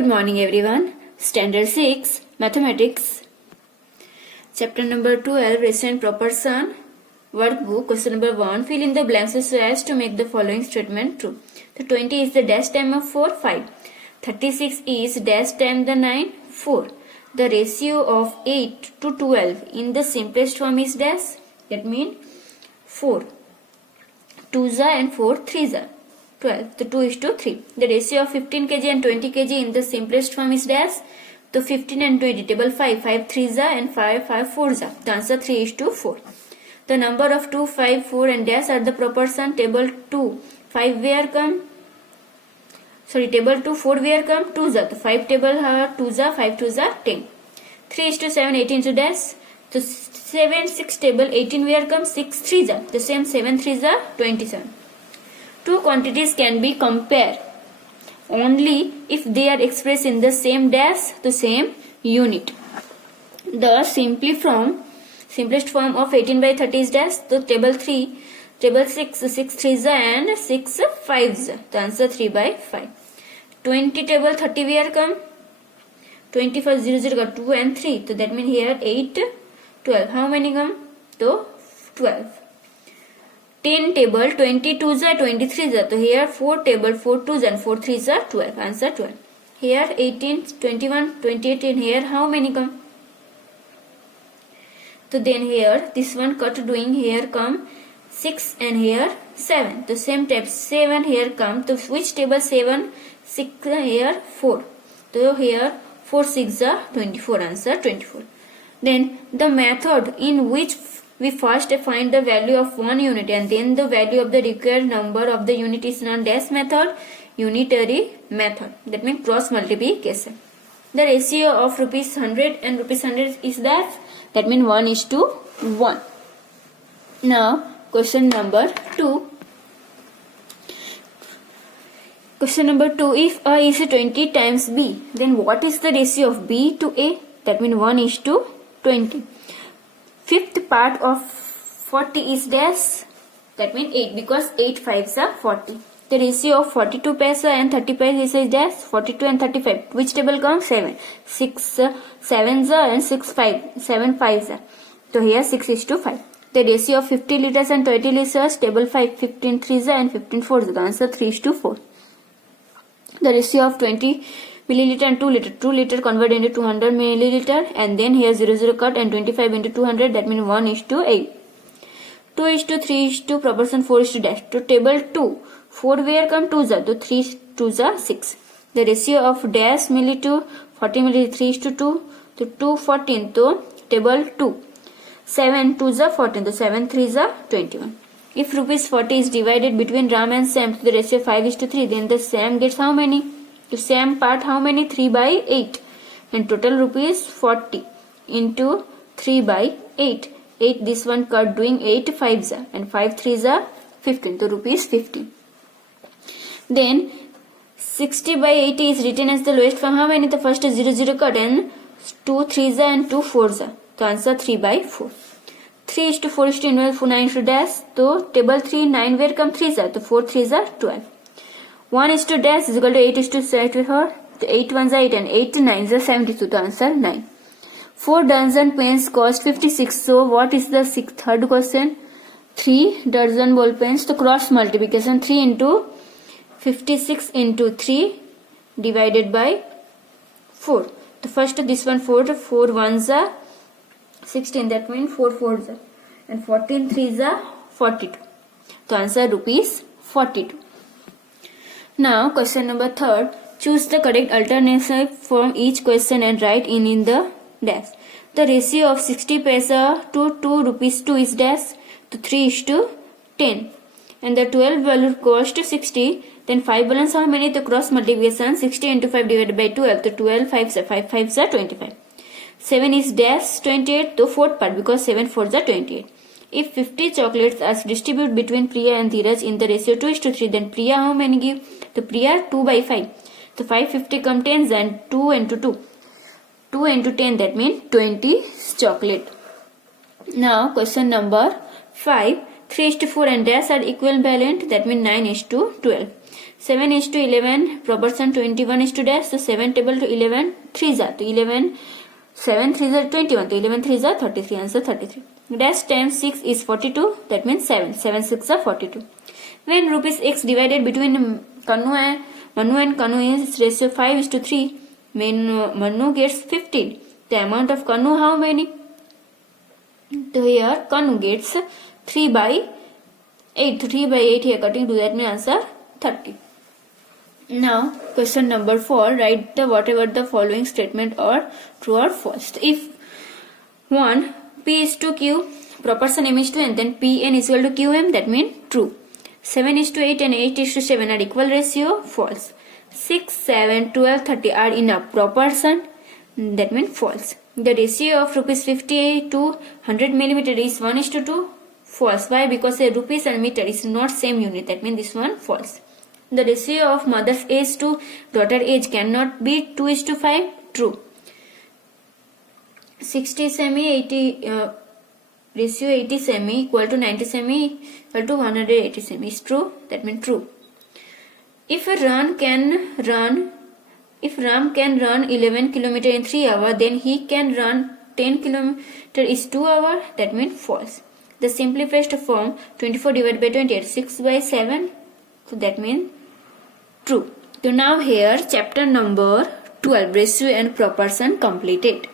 Good morning everyone. Standard 6 Mathematics Chapter number 12 Ratio and Proportion Workbook. Question number 1. Fill in the blanks so as to make the following statement true. So 20 is the dash time of 4, 5. 36 is dash time the 9, 4. The ratio of 8 to 12 in the simplest form is dash. That means 4 2s and 4 3s. 12. The 2 is to 3. The ratio of 15 kg and 20 kg in the simplest form is dash. So 15 and 20. Table 5. 5 3s and 5 4s. The answer 3 is to 4. The number of 2, 5, 4 and dash are the proportion. Table 2. 5 where come? Table 2. 4 where come? 2s. The 5 table 2s. 5 2s 10. 3 is to 7. 18 to dash. So 7 6 table 18 where come? 6 3s. The same 7 3s 27. Two quantities can be compared only if they are expressed in the same dash, the same unit. The simplest form of 18 by 30 is dash. So table 3, table 6, 6 3s and 6 5s. The answer 3 by 5. 20 table 30 where come? 20 for 0 0 got 2 and 3. So that means here 8, 12. How many come? So 12. 10 table 22s are 23s. So here 4 table 4 2s and 4 3s are 12. Answer 12. Here 18, 21, 28 in here how many come? So then here this one cut doing here come 6 and here 7. The same type 7 here come. So which table 7? 6 here 4. So here 4 6 are 24. Answer 24. Then the method in which we first find the value of one unit and then the value of the required number of the unit is known as method, unitary method. That means cross multiplication. The ratio of rupees 100 and rupees 100 is that. That means 1 is to 1. Now question number 2. Question number 2. If A is 20 times B, then what is the ratio of B to A? That means 1 is to 20. Fifth part of 40 is dash. That means 8 because 8 5s are 40. The ratio of 42 paisa and 30 paisa is dash. 42 and 35. Which table comes? 7. 6 7s and 6 5. 7 5s. So here 6 is to 5. The ratio of 50 liters and 20 liters. Table 5. 15 3s and 15 4s. The answer 3 is to 4. The ratio of 20 milliliter and 2 liter. 2 liter convert into 200 milliliter and then here 0 0 cut and 25 into 200. That means 1 is to 8. 2 is to 3 is to proportion 4 is to dash. To table 2. 4 where come 2s. So 3 2s are 6. The ratio of dash milli to 40 milli 3 is to 2. So 2 14. So table 2. 7 2s are 14. So 7 3s are 21. If rupees 40 is divided between Ram and Sam to the ratio 5 is to 3, then the Sam gets how many? To Sam part how many? 3 by 8. And total rupees 40 into 3 by 8. 8 this one cut doing 8 5s are and 5 3s are 15. So rupees 15. Then 60 by 80 is written as the lowest form. How many? The first is 0 0 cut and 2 3s are and 2 4s are. So answer 3 by 4. 3 is to 4 is to inverse 9 is to dash. So table 3 9 where come 3s are. So 4 3s are 12. 1 is to dash is equal to 8 is to 74. So 8 1s are 8 and 8 9s are 72. The answer 9. 4 dozen pens cost 56. So what is the third question? 3 dozen ball pens. So cross multiplication 3 into 56 into 3 divided by 4. The first this one 4 1s are 16. That means 4 4s are and 14 3s are 42. The answer rupees 42. Now question number 3rd. Choose the correct alternative from each question and write in the dash. The ratio of 60 paisa to 2 rupees 2 is dash. To 3 is to 10. And the 12 value cost 60. Then 5 balance how many? The cross multiplication 60 into 5 divided by 12. The 12 5s are 5 5s are 25. 7 is dash 28. The fourth part because 7 4s are 28. If 50 chocolates are distributed between Priya and Dheeraj in the ratio 2 is to 3, then Priya how many give? The Priya 2 by 5. So 5 50 come 10s and 2 into 2. 2 into 10 that means 20 chocolate. Now question number 5. 3 is to 4 and dash are equivalent, that means 9 is to 12. 7 is to 11 proportion 21 is to dash, so 7 table to 11 3s are, तो 11 7 3s are 21, तो 11 3s are 33, answer 33. Dash times 6 is 42, that means 7 6 are 42. When rupees x divided between Manu and Kanu is ratio 5 is to 3, when Manu gets 15, the amount of Kanu how many? So here Kanu gets 3 by 8, 3 by 8 here cutting to that means answer 30. Now question number 4, write the whatever the following statement are true or false. If 1 p is to q, proportion m is to n, then pn is equal to qm, that means true. 7 is to 8 and 8 is to 7 are equal ratio, false. 6 7 12 30 are in a proportion, that means false. The ratio of rupees 50 to 100 millimeter is 1 is to 2, false. Why? Because a rupees and meter is not same unit, that means this one false. The ratio of mother's age to daughter age cannot be 2 is to 5, true. 60 semi 80 ratio 80 semi equal to 90 semi equal to 180 semi is true, that means true. If Ram can run 11 km in 3 hours, then he can run 10 km is 2 hours, that means false. The simplified form 24 divided by 28, 6 by 7, so that means true. So now here chapter number 12 ratio and proportion completed.